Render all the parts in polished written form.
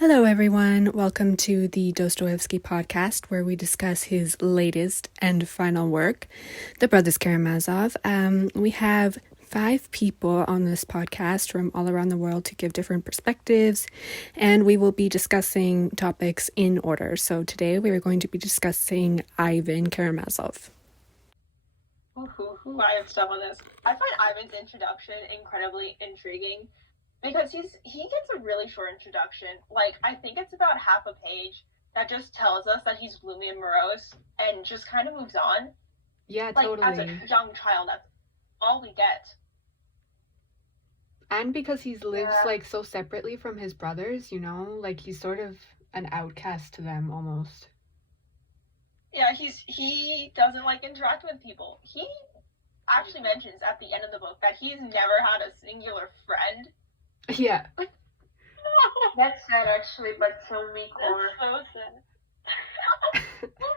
Hello, everyone. Welcome to the Dostoevsky podcast, where we discuss his latest and final work, The Brothers Karamazov. We have 5 people on this podcast from all around the world to give different perspectives, and we will be discussing topics in order. So today we are going to be discussing Ivan Karamazov. I have stuff on this. I find Ivan's introduction incredibly intriguing because he gets a really short introduction. Like, I think it's about half a page that just tells us that he's gloomy and morose and just kind of moves on. Yeah, like, totally. As a young child, that's all we get. And because he lives like so separately from his brothers, you know, like he's sort of an outcast to them almost. Yeah, he doesn't like interacting with people. He actually mentions at the end of the book that he's never had a singular friend. Yeah. That's sad, actually, but so me core. That's so sad. Full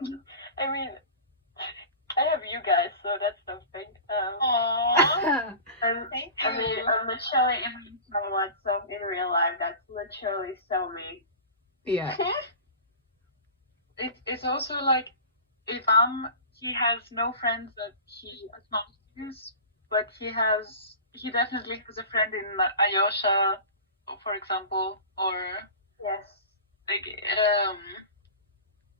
name. I mean, I have you guys, so that's something. Aww. Thank you. I mean, I'm literally in someone, so in real life, that's literally so me. Yeah. It's also like Ivan, he has no friends that he acknowledges, but he definitely has a friend in Alyosha, for example, or yes, like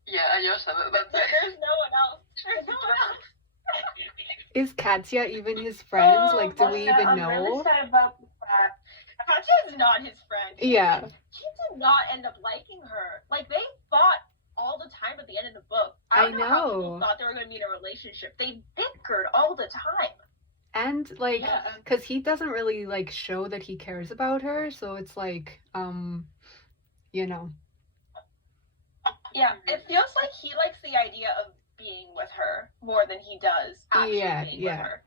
Alyosha. There's no one else. There's no one else. Is Katya even his friend? Like, do we even know? I'm really sad about that. Katya is not his friend. Yeah. He did not end up liking her. Like, they fought all the time at the end of the book. I don't know how people thought they were going to be in a relationship. They bickered all the time. And like, because he doesn't really like show that he cares about her, so it's like, you know. Yeah, it feels like he likes the idea of being with her more than he does actually being with her.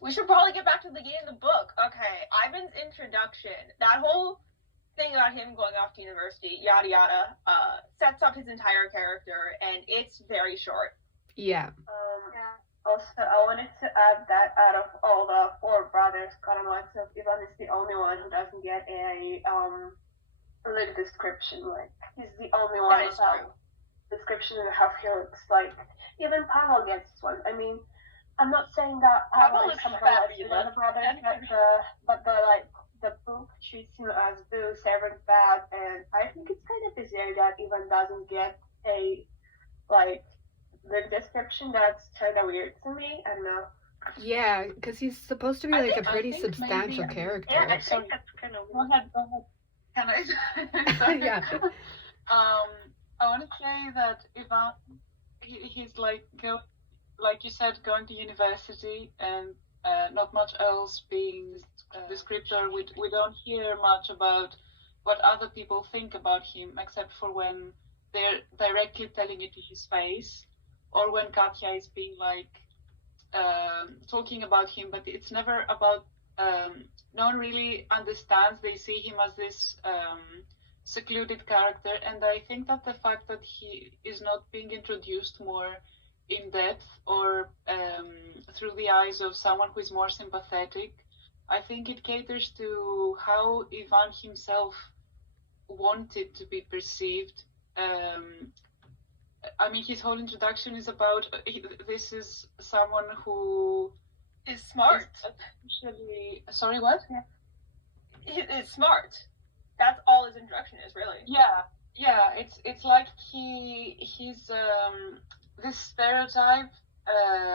We should probably get back to the beginning of the book. Okay, Ivan's introduction, that whole thing about him going off to university, yada yada, sets up his entire character, and it's very short. Yeah. Also, I wanted to add that out of all the 4 brothers, Karamazov, Ivan is the only one who doesn't get a little description. Like, he's the only one without description of how he looks. Like, even Pavel gets one. I mean, I'm not saying that Pavel is somehow less than the brothers, but the book treats him as Boo, servant bad, and I think it's kind of bizarre that Ivan doesn't get a, like, the description. That's kind of weird to me. I don't know. Yeah, because he's supposed to be like a pretty substantial character. Yeah, I think that's kind of weird. Go ahead. Can I? Yeah. I want to say that Ivan, he's like you said, going to university and not much else being the scripture. We don't hear much about what other people think about him, except for when they're directly telling it to his face, or when Katya is being like talking about him, but it's never about. No one really understands. They see him as this secluded character, and I think that the fact that he is not being introduced more in depth or through the eyes of someone who is more sympathetic, I think it caters to how Ivan himself wanted to be perceived. I mean, his whole introduction is about this is someone who is smart. Sorry, what? It's smart. That's all his introduction is, really. Yeah. It's like he's this stereotype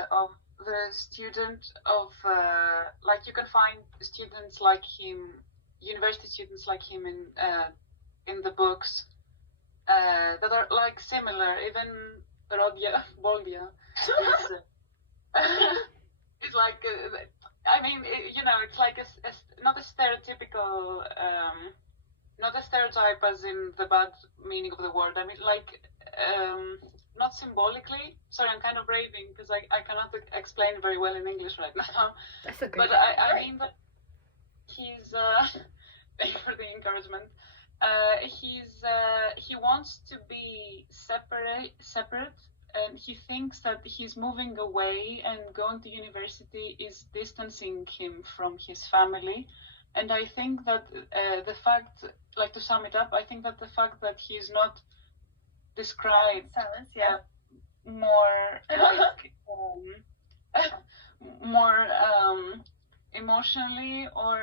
of the student of like, you can find students like him, university students like him in the books that are like similar. Even Boldia is like. I mean, it's like not a stereotypical, not a stereotype as in the bad meaning of the word. I mean, like, not symbolically. Sorry, I'm kind of raving because I cannot explain very well in English right now. That's okay. But I mean that he's, thank you for the encouragement. He wants to be separate and he thinks that he's moving away and going to university is distancing him from his family. And I think that the fact, like to sum it up, I think that the fact that he's not described Silence, yeah. more like more emotionally, or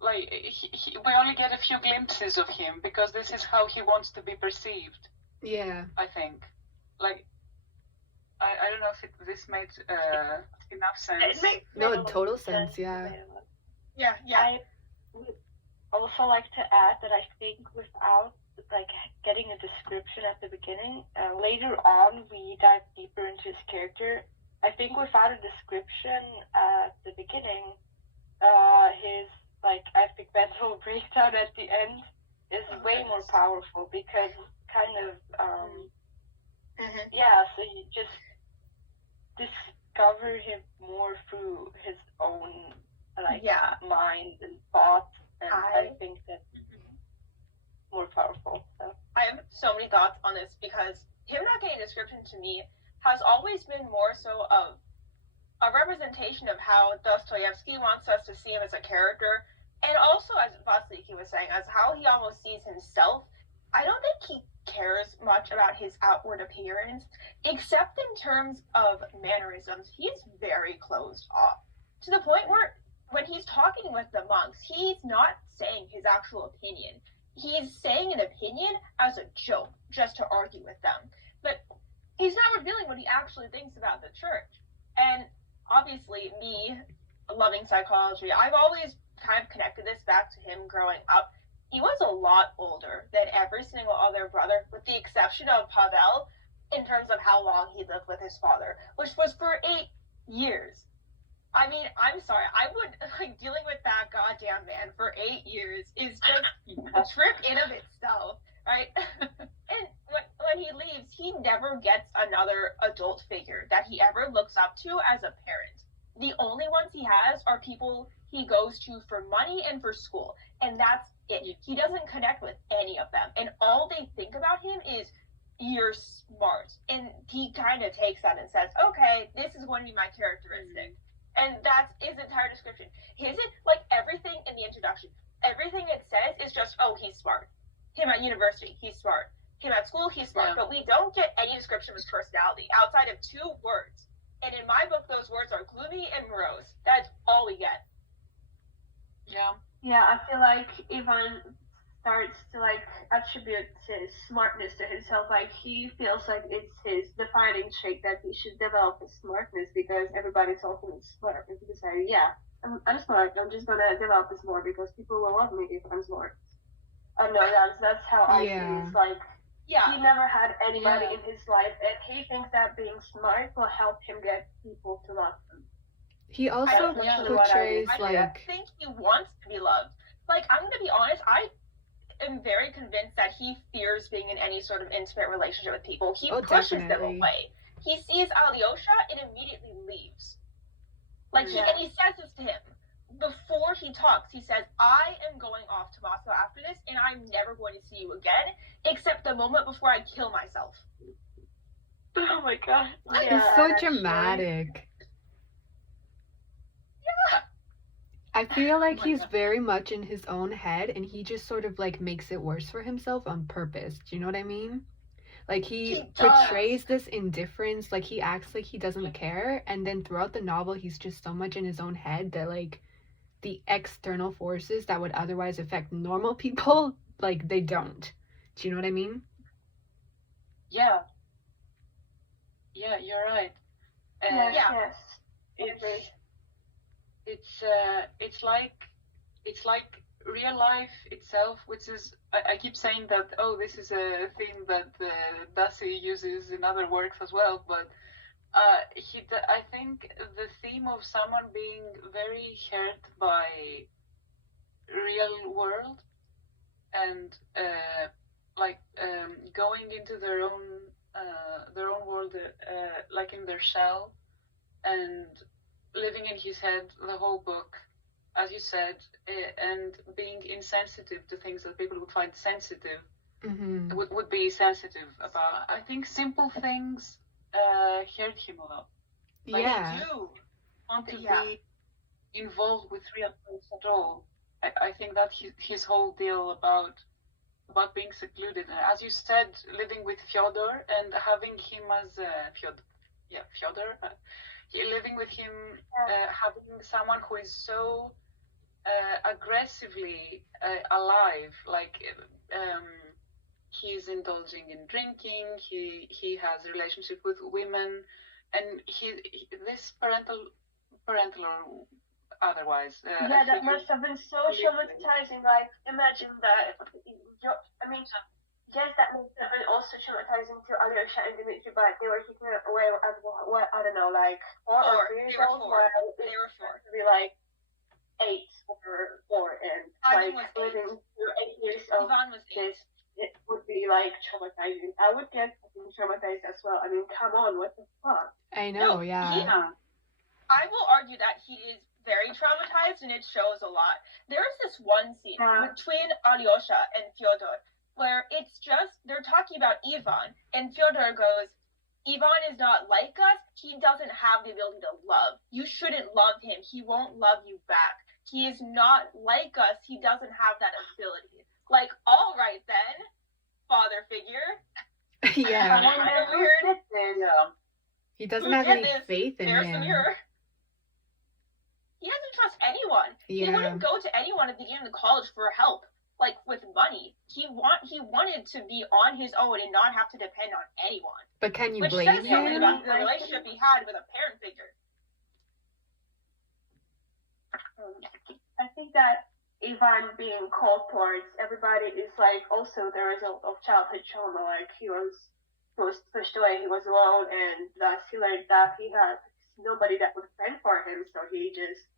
like we only get a few glimpses of him because this is how he wants to be perceived. Yeah. I think, like, I don't know if this made enough sense. No, total sense. Yeah. Yeah. I would also like to add that I think without like getting a description at the beginning, later on we dive deeper into his character. I think without a description at the beginning, his like epic mental breakdown at the end is way more powerful because kind of so you just discover him more through his own mind and thoughts, and I think that's more powerful. So I have so many thoughts on this because him not getting a description to me has always been more so of a representation of how Dostoevsky wants us to see him as a character, and also, as Vasiliki was saying, as how he almost sees himself. I don't think he cares much about his outward appearance, except in terms of mannerisms. He's very closed off, to the point where when he's talking with the monks, he's not saying his actual opinion. He's saying an opinion as a joke, just to argue with them. But he's not revealing what he actually thinks about the church. And obviously, me loving psychology, I've always kind of connected this back to him growing up. He was a lot older than every single other brother, with the exception of Pavel, in terms of how long he lived with his father, which was for 8 years. I mean, I'm sorry, I would, like, dealing with that goddamn man for 8 years is just a trip in of itself, right? And when he leaves, he never gets another adult figure that he ever looks up to as a parent. The only ones he has are people he goes to for money and for school, and that's it. He doesn't connect with any of them, and all they think about him is, you're smart. And he kind of takes that and says, okay, this is going to be my characteristic. And that's his entire description. Like, everything in the introduction, everything it says is just, oh, he's smart. Him at university, he's smart. Him at school, he's smart. Yeah. But we don't get any description of his personality outside of 2 words. And in my book, those words are gloomy and morose. That's all we get. Yeah. Yeah, I feel like Ivan starts to like attribute his smartness to himself. Like he feels like it's his defining trait that he should develop his smartness because everybody told him he's smart. And he decided, yeah, I'm smart. I'm just gonna develop this more because people will love me if I'm smart. I know that's how I see it. It's like he never had anybody in his life, and he thinks that being smart will help him get people to love him. He also portrays I think he wants to be loved. Like, I'm gonna be honest, I am very convinced that he fears being in any sort of intimate relationship with people. He pushes them away. He sees Alyosha and immediately leaves. Like, and he says this to him. Before he talks, he says, I am going off to Moscow after this, and I'm never going to see you again, except the moment before I kill myself. Oh my god. It's so dramatic. Yeah. I feel like he's very much in his own head, and he just sort of like makes it worse for himself on purpose. Do you know what I mean? Like he portrays this indifference, like he acts like he doesn't care, and then throughout the novel he's just so much in his own head that like the external forces that would otherwise affect normal people, like they don't. Do you know what I mean? Yeah, you're right. Yes. It's like real life itself, which is, I keep saying that, this is a theme that Dasi uses in other works as well, but I think the theme of someone being very hurt by real world and going into their own world, like in their shell, and living in his head the whole book, as you said, and being insensitive to things that people would find sensitive, Mm-hmm. would be sensitive about. I think simple things hurt him a lot. Like, Yeah. you do want to Yeah. be involved with real things at all. I think that his whole deal about being secluded, as you said, living with Fyodor and having him as Fyodor, living with him, having someone who is so aggressively alive, like he's indulging in drinking, he has a relationship with women, and this parental or otherwise. Yeah, that must have been so traumatizing. Like, imagine that. I mean, yes, that must have been also traumatizing to Alyosha and Dmitry, but they were taken away at what, I don't know, like 4 or 3 years old, while They were 4. to be like 8 or 4, and Ivan like was 8. living through 8 years of Ivan was 8. this, it would be like traumatizing. I would get traumatized as well. I mean, come on, what the fuck? I know, No, yeah. I will argue that he is very traumatized, and it shows a lot. There is this one scene between Alyosha and Fyodor where it's just, they're talking about Ivan, and Fyodor goes, Ivan is not like us. He doesn't have the ability to love. You shouldn't love him. He won't love you back. He is not like us. He doesn't have that ability. Like, all right then, father figure. Yeah. Kind of weird. Yeah. He doesn't Who have did any this? faith in There's the him. mirror. He doesn't trust anyone. He Yeah. wouldn't go to anyone at the beginning of college for help, like with money. He wanted to be on his own and not have to depend on anyone. But can you Which blame says something him? about the relationship he had with a parent figure. I think that Ivan being cold towards everybody is like also the result of childhood trauma. Like, he was pushed away, he was alone, and thus he learned that he had nobody that would fend for him, so he just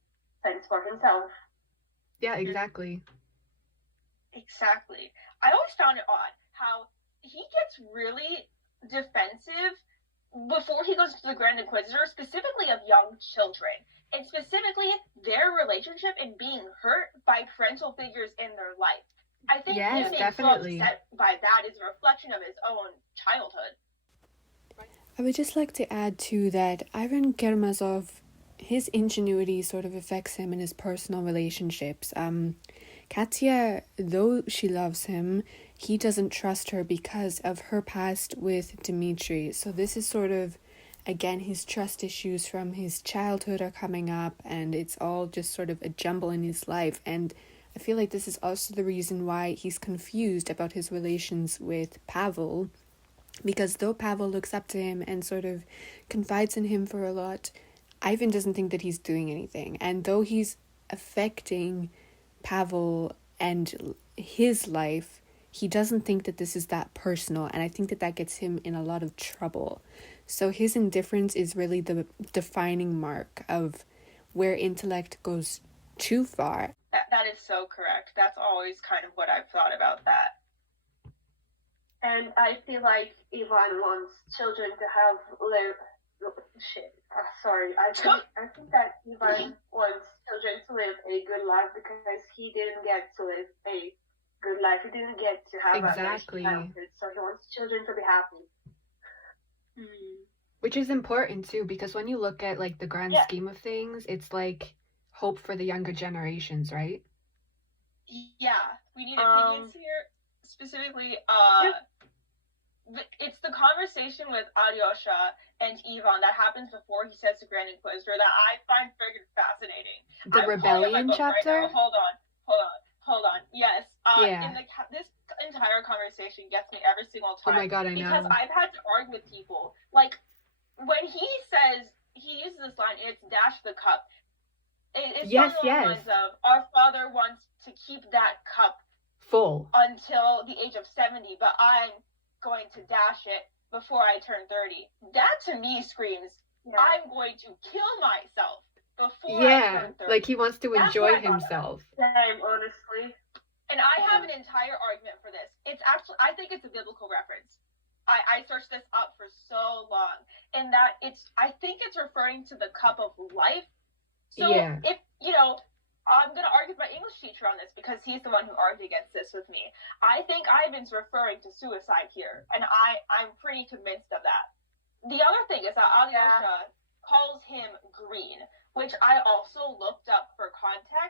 fends for himself. Yeah, exactly. Exactly. I always found it odd how he gets really defensive before he goes to the Grand Inquisitor, specifically of young children, and specifically their relationship and being hurt by parental figures in their life. I think Yes, him being definitely. so upset by that is a reflection of his own childhood. I would just like to add too that Ivan Karamazov, his ingenuity sort of affects him in his personal relationships. Katya, though she loves him, he doesn't trust her because of her past with Dmitry. So this is sort of, again, his trust issues from his childhood are coming up, and it's all just sort of a jumble in his life. And I feel like this is also the reason why he's confused about his relations with Pavel, because though Pavel looks up to him and sort of confides in him for a lot, Ivan doesn't think that he's doing anything. And though he's affecting Pavel and his life, he doesn't think that this is that personal, and I think that that gets him in a lot of trouble. So his indifference is really the defining mark of where intellect goes too far. That is so correct. That's always kind of what I've thought about that. And I feel like Ivan wants children to have I think that Ivan wants children to live a good life because he didn't get to live a good life. He didn't get to have Exactly. a nice childhood, so he wants children to be happy. Which is important too, because when you look at like the grand scheme of things, it's like hope for the younger generations, right? Yeah, we need opinions here. Specifically, it's the conversation with Alyosha and Ivan that happens before he says to Grand Inquisitor that I find friggin' fascinating. The rebellion chapter? Right, hold on. Yes. This entire conversation gets me every single time. Oh my god, I know. Because I've had to argue with people. Like, when he says, he uses this line, it's dash the cup. It's along the lines of, our father wants to keep that cup full until the age of 70, but I'm going to dash it before I turn 30. That to me screams, I'm going to kill myself before I turn 30. Like he wants to enjoy himself. Same, honestly. And I have an entire argument for this. It's actually, I think it's a biblical reference. I searched this up for so long, and that I think it's referring to the cup of life. So if, I'm going to argue with my English teacher on this because he's the one who argued against this with me. I think Ivan's referring to suicide here, and I'm pretty convinced of that. The other thing is that Alyosha calls him green, which I also looked up for context.